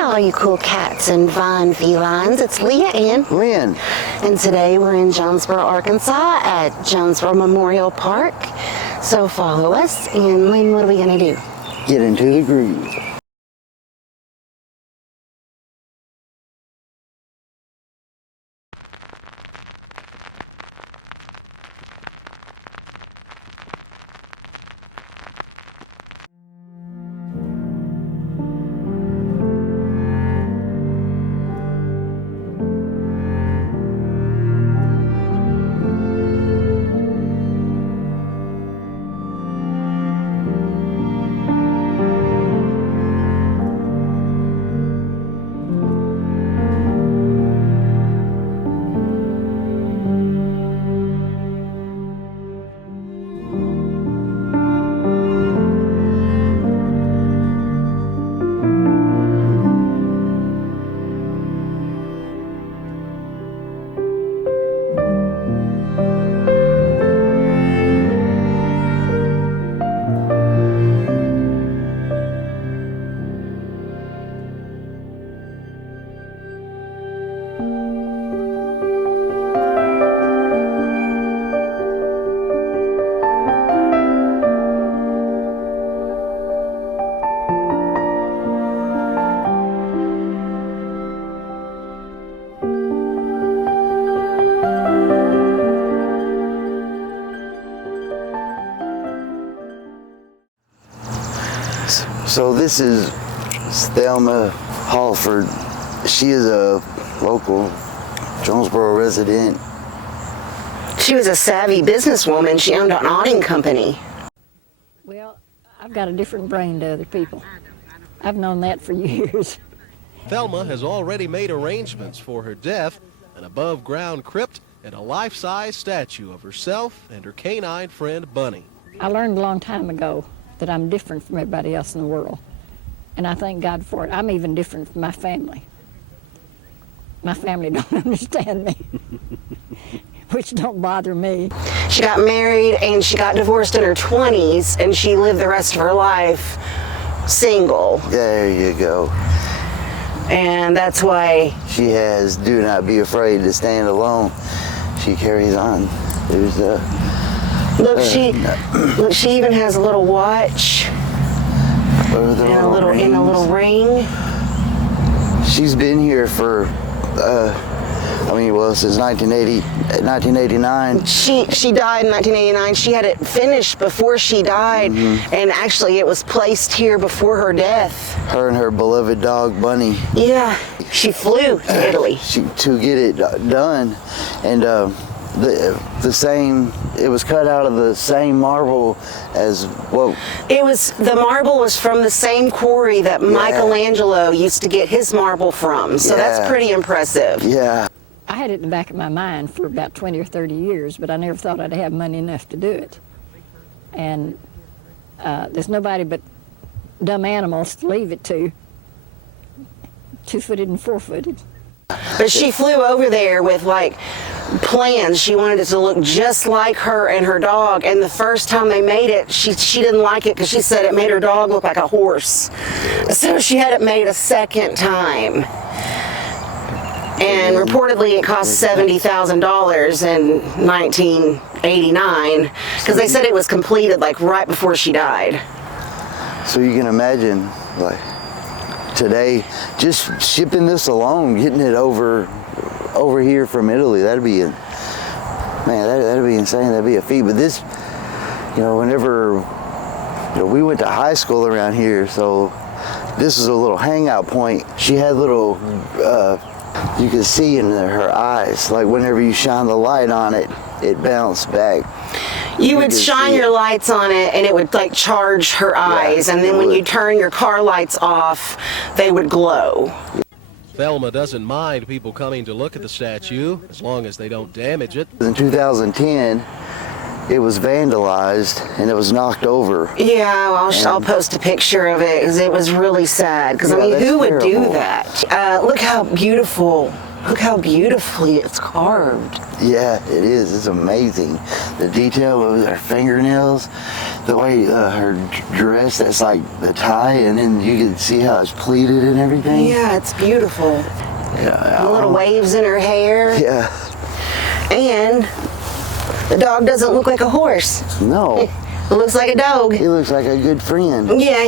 all you cool cats and vine felines. It's Leah and Lynn. And today we're in Jonesboro, Arkansas at Jonesboro Memorial Park. So follow us, and Lynn, what are we going to do? Get into the groove. So this is Thelma Holford. She is a local Jonesboro resident. She was a savvy businesswoman. She owned an auditing company. Well, I've got a different brain to other people. I've known that for years. Thelma has already made arrangements for her death, an above-ground crypt, and a life-size statue of herself and her canine friend Bunnie. I learned a long time ago that I'm different from everybody else in the world, and I thank God for it. I'm even different from my family. My family don't understand me, which don't bother me. She got married and she got divorced in her 20s, and she lived the rest of her life single. There you go. And that's why She has "Do not be afraid to stand alone." She carries on. There's look, she even has a little watch and a little ring. She's been here for since 1989. She died in 1989. She had it finished before she died, and actually it was placed here before her death. Her and her beloved dog Bunnie. Yeah, she flew to Italy. To get it done, and the same. It was cut out of the same marble as what. The marble was from the same quarry that Michelangelo used to get his marble from. So that's pretty impressive. Yeah. I had it in the back of my mind for about 20 or 30 years, but I never thought I'd have money enough to do it. And there's nobody but dumb animals to leave it to, 2-footed and 4-footed. But she flew over there with plans. She wanted it to look just like her and her dog, and the first time they made it, she didn't like it because she said it made her dog look like a horse. So she had it made a second time. And reportedly it cost $70,000 in 1989 because they said it was completed right before she died. So you can imagine, today, just shipping this alone, getting it over here from Italy, that'd be that'd be insane. That'd be a feat. But this, whenever we went to high school around here, so this is a little hangout point. She had little, you could see in her eyes, whenever you shine the light on it, it bounced back. You would shine your lights on it and it would charge her eyes, and then when you turn your car lights off, they would glow. Thelma doesn't mind people coming to look at the statue as long as they don't damage it. In 2010, it was vandalized and it was knocked over. Yeah, I'll post a picture of it because it was really sad. Because who would do that? Look how beautifully it's carved. Yeah, it is. It's amazing. The detail of her fingernails, the way her dress, that's like the tie, and then you can see how it's pleated and everything. Yeah, it's beautiful. Yeah. The little waves in her hair. Yeah. And the dog doesn't look like a horse. No. It looks like a dog. He looks like a good friend. Yeah,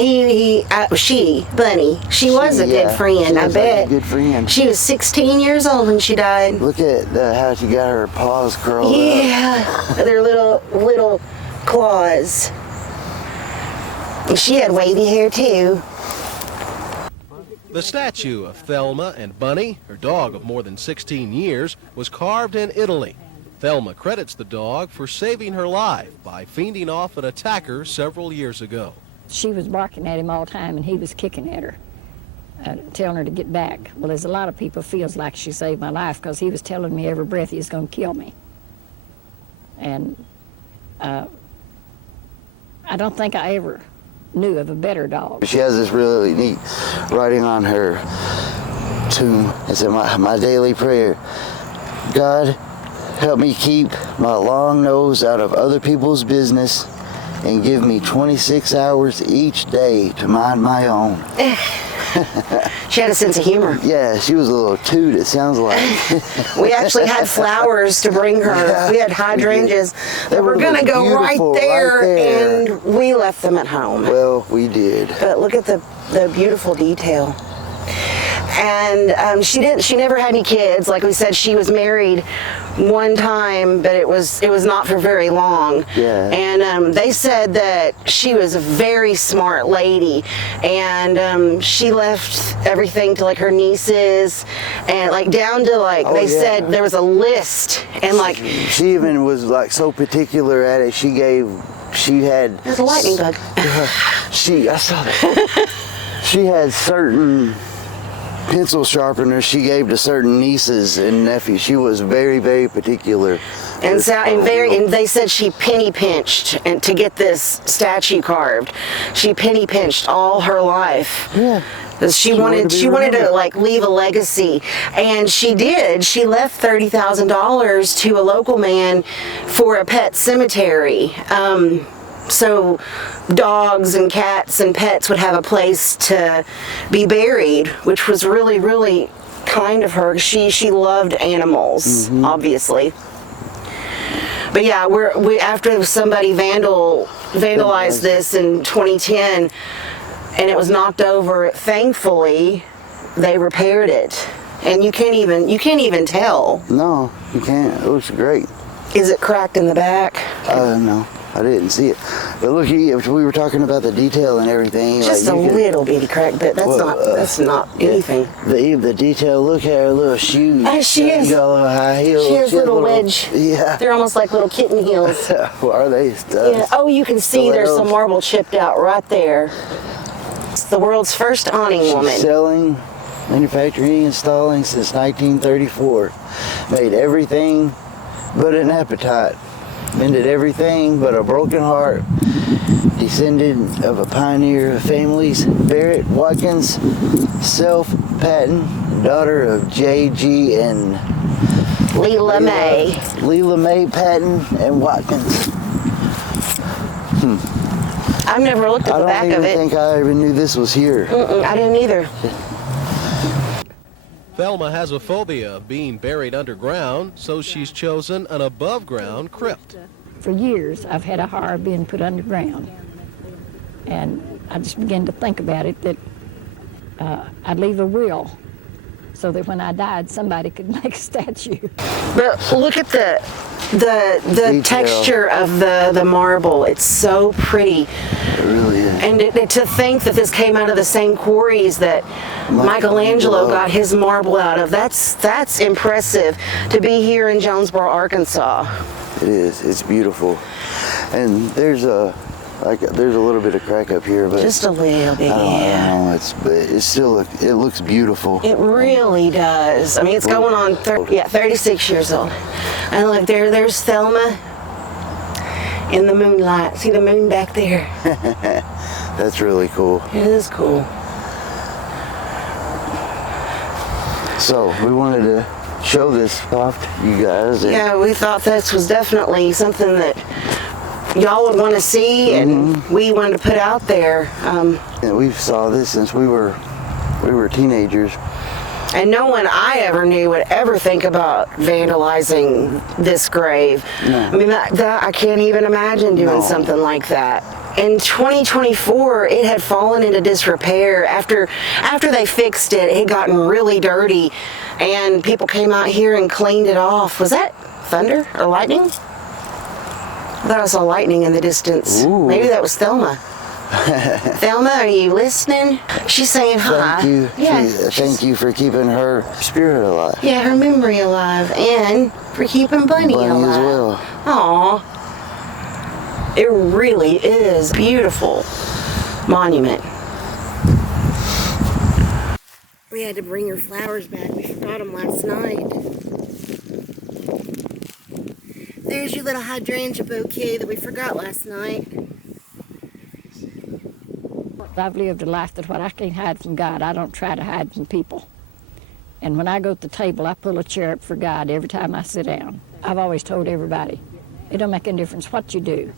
she, Bunnie, she was a good friend, I Like bet. a good friend. She was 16 years old when she died. Look at how she got her paws curled up. Yeah, their little claws. And she had wavy hair too. The statue of Thelma and Bunnie, her dog of more than 16 years, was carved in Italy. Thelma credits the dog for saving her life by fending off an attacker several years ago. She was barking at him all the time, and he was kicking at her, telling her to get back. Well, as a lot of people feels like she saved my life, because he was telling me every breath he was going to kill me. And I don't think I ever knew of a better dog. She has this really neat writing on her tomb. It's in my daily prayer. God, help me keep my long nose out of other people's business and give me 26 hours each day to mind my own. She had a sense of humor. Yeah, she was a little toot, it sounds like. We actually had flowers to bring her. Yeah, we had hydrangeas that were would've going to looked go right beautiful there, right there. and we left them at home. Well, we did. But look at the beautiful detail. And she never had any kids. Like we said, she was married one time, but it was not for very long. Yeah. And they said that she was a very smart lady, and she left everything to like her nieces, and like down to like they said there was a list, and like she even was like so particular at it. She had. there's a lightning bug. I saw that. She had certain pencil sharpeners she gave to certain nieces and nephews. She was very, very particular. And they said she penny pinched and to get this statue carved. She penny pinched all her life. Yeah. She wanted to like leave a legacy, and she did. She left $30,000 to a local man for a pet cemetery. So dogs and cats and pets would have a place to be buried, which was really, really kind of her. She loved animals, obviously. But yeah, we after somebody vandalized this in 2010, and it was knocked over. Thankfully, they repaired it, and you can't even tell. No, you can't. It looks great. Is it cracked in the back? No. I didn't see it. But look, we were talking about the detail and everything. Just like, a little bitty crack, but that's not anything. The detail, look at her little shoes. She has little high heels. She has little wedge. Yeah. They're almost like little kitten heels. Well, are they? Yeah. Oh, you can see there's some marble chipped out right there. It's the world's first awning woman. Selling, manufacturing, installing since 1934. Made everything but an appetite. Mended everything but a broken heart. Descended of a pioneer of families, Barrett Watkins, self-patent, daughter of J.G. and Leela May. Leela May Patton and Watkins. I've never looked at the back of it. I don't even think I even knew this was here. I didn't either. Thelma has a phobia of being buried underground, so she's chosen an above-ground crypt. For years, I've had a horror of being put underground. And I just began to think about it, that I'd leave a will so that when I died, somebody could make a statue. But look at the texture of the marble. It's so pretty. It really is. And to think that this came out of the same quarries that Michelangelo got his marble out of, that's impressive to be here in Jonesboro, Arkansas. It is. It's beautiful. And there's a little bit of crack up here, but just a little bit. I don't know. It's still it looks beautiful. It really does. I mean, it's going on 36 years old. And look, there's Thelma in the moonlight. See the moon back there? That's really cool. It is cool. So we wanted to show this off to you guys. Yeah, we thought this was definitely something that y'all would want to see, and we wanted to put out there. And we saw this since we were teenagers. And no one I ever knew would ever think about vandalizing this grave. No. I mean, that I can't even imagine doing something like that. In 2024, it had fallen into disrepair. After they fixed it, it had gotten really dirty, and people came out here and cleaned it off. Was that thunder or lightning? I thought I saw lightning in the distance. Ooh. Maybe that was Thelma. Thelma, are you listening? She's saying hi. Thank you. Yeah, Thank you for keeping her spirit alive. yeah, her memory alive, and for keeping Bunnie alive. Bunnie as well. Aw. It really is beautiful monument. We had to bring her flowers back. We forgot them last night. There's your little hydrangea bouquet that we forgot last night. I've lived a life that what I can't hide from God, I don't try to hide from people. And when I go to the table, I pull a chair up for God every time I sit down. I've always told everybody, it don't make any difference what you do.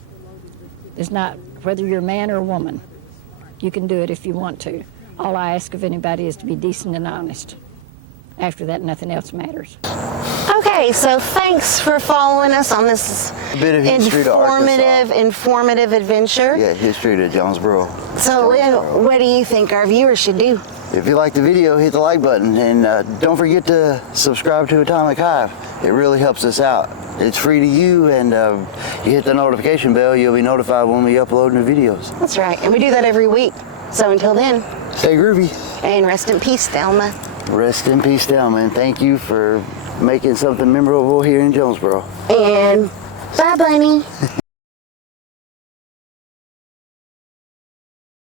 It's not whether you're a man or a woman. You can do it if you want to. All I ask of anybody is to be decent and honest. After that, nothing else matters. Okay, so thanks for following us on this bit of history to Arkansas. informative adventure. Yeah, history to Jonesboro. So, what do you think our viewers should do? If you like the video, hit the like button, and don't forget to subscribe to Atomic Hive. It really helps us out. It's free to you, and you hit the notification bell, you'll be notified when we upload new videos. That's right, and we do that every week. So until then, Stay groovy. and rest in peace, Thelma. Rest in peace, Thelma, and thank you for making something memorable here in Jonesboro. And bye, Bunnie.